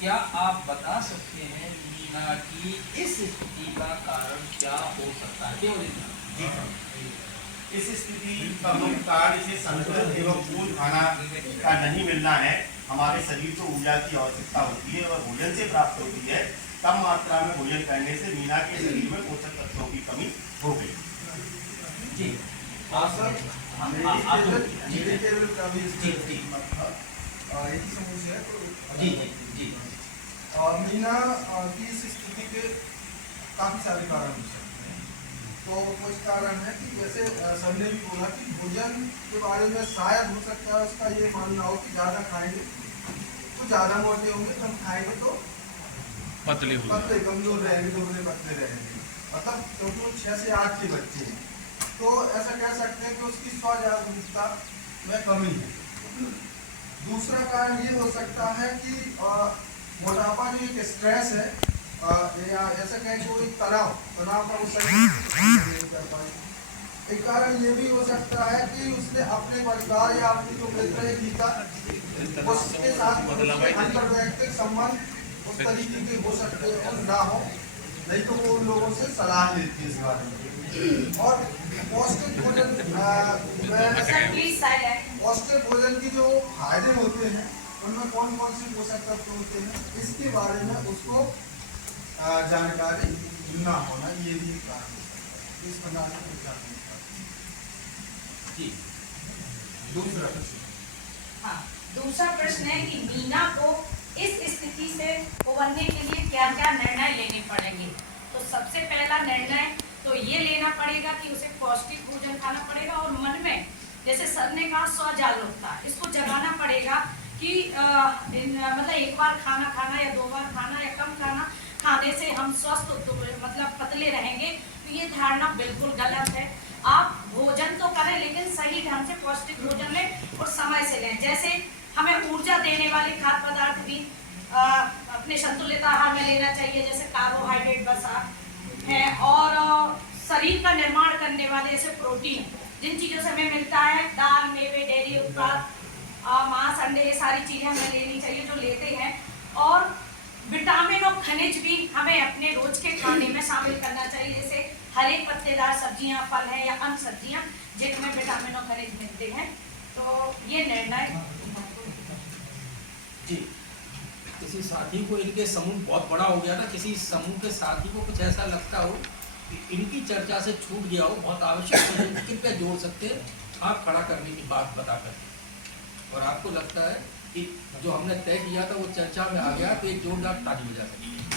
क्या आप बता सकते हैं मीना की इस स्थिति का कारण क्या हो सकता है? केवल इतना। इस स्थिति का मुख्य कारण इसे संतुलित एवं पूर्ण खाना का नहीं मिलना है। हमारे शरीर को ऊर्जा की आवश्यकता होती है और भोजन से प्राप्त होती है। कम मात्रा में भोजन करने से मीना के शरीर में पोषक तत्वों की कमी हो गई। जी मीना की इस स्थिति के काफी सारे कारण हो सकते हैं। तो कुछ कारण है कि जैसे सर ने भी बोला कि भोजन के बारे में शायद हो सकता है उसका ये मानना हो कि ज्यादा खाएंगे तो ज्यादा मोटे होंगे, कम खाएंगे तो पतले कमजोर रहेंगे, दुबले पतले रहेंगे। मतलब क्योंकि वो 6 से 8 के बच्चे हैं तो ऐसा कह सकते हैं कि उसकी स्वजागरूकता में कमी है। दूसरा कारण ये हो सकता है कि मोटापा जो एक स्ट्रेस है या ऐसा कहें कि एक तनाव का वो सही नहीं कर पाए। एक कारण ये भी हो सकता है कि उसने अपने परिवार या अपनी जो मित्र है गीता उसके साथ अंतर्वैयक्तिक संबंध उस तरीके के हो सकते हैं और ना हो, नहीं तो वो उन लोगों से सलाह लेती है इस बारे में। और पौष्टिक भोजन पौष्टिक भोजन की जो फायदे होते हैं उनमें कौन कौन से पोषक तत्व होते हैं इसके बारे में उसको जानकारी ना होना ये भी कारण है। इस प्रकार से दूसरा प्रश्न है कि मीना को इस स्थिति से उबरने के लिए क्या क्या निर्णय लेने पड़ेंगे। तो सबसे पहला निर्णय तो ये लेना पड़ेगा कि उसे पौष्टिक भोजन खाना पड़ेगा और मन में जैसे सर ने कहा स्वजागरूकता इसको जगाना पड़ेगा कि मतलब एक बार खाना या 2 बार खाना या कम खाना खाने से हम स्वस्थ मतलब पतले रहेंगे। तो ये धारणा बिल्कुल गलत है। आप भोजन तो करें लेकिन सही ढंग से पौष्टिक भोजन लें और समय से लें। जैसे हमें ऊर्जा देने वाले खाद्य पदार्थ भी अपने संतुलित आहार में लेना चाहिए, जैसे कार्बोहाइड्रेट वसा है और शरीर का निर्माण करने वाले जैसे प्रोटीन जिन चीज़ों से हमें मिलता है, दाल, मेवे, डेयरी उत्पाद, मांस, अंडे, ये सारी चीज़ें हमें लेनी चाहिए जो लेते हैं। और विटामिन और खनिज भी हमें अपने रोज के खाने में शामिल करना चाहिए, जैसे हरे पत्तेदार सब्जियां, फल हैं या अन्य सब्जियां जिनमें विटामिन और खनिज मिलते हैं। तो ये निर्णय जी। किसी साथी को इनके समूह बहुत बड़ा हो गया था, किसी समूह के साथी को कुछ ऐसा लगता हो कि इनकी चर्चा से छूट गया हो, बहुत आवश्यक है, कृपया जोड़ सकते हैं हाथ खड़ा करने की बात बता कर। और आपको लगता है कि जो हमने तय किया था वो चर्चा में आ गया तो एक जोरदार ताली बजा सकती है।